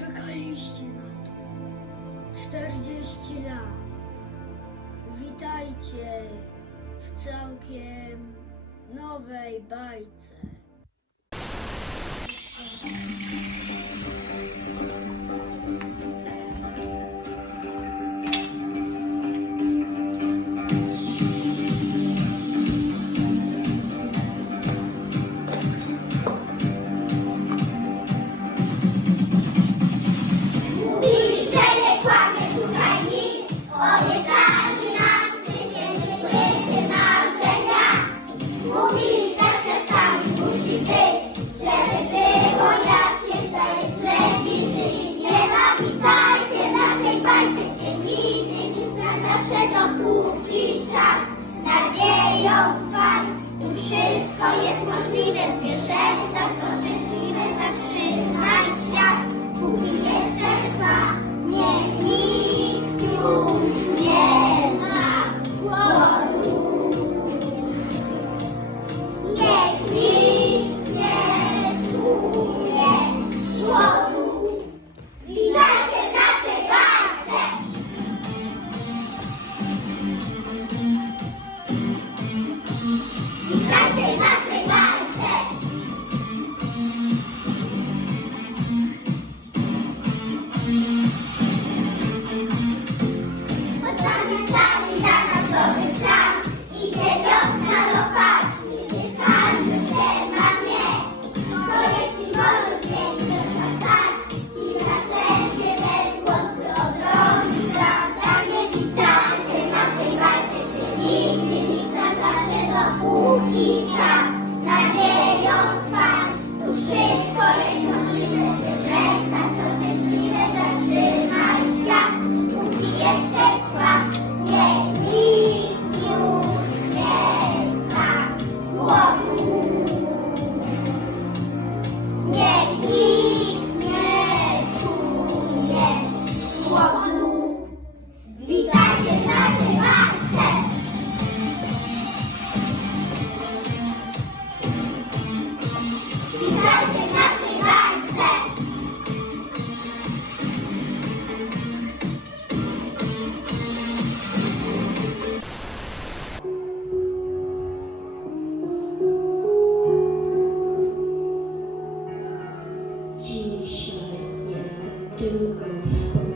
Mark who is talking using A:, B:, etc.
A: Czekaliście na to. 40 lat. Witajcie w całkiem nowej bajce.
B: nadzieją trwam, tu wszystko jest możliwe, gdzie szedł nas. 우와.
C: けるから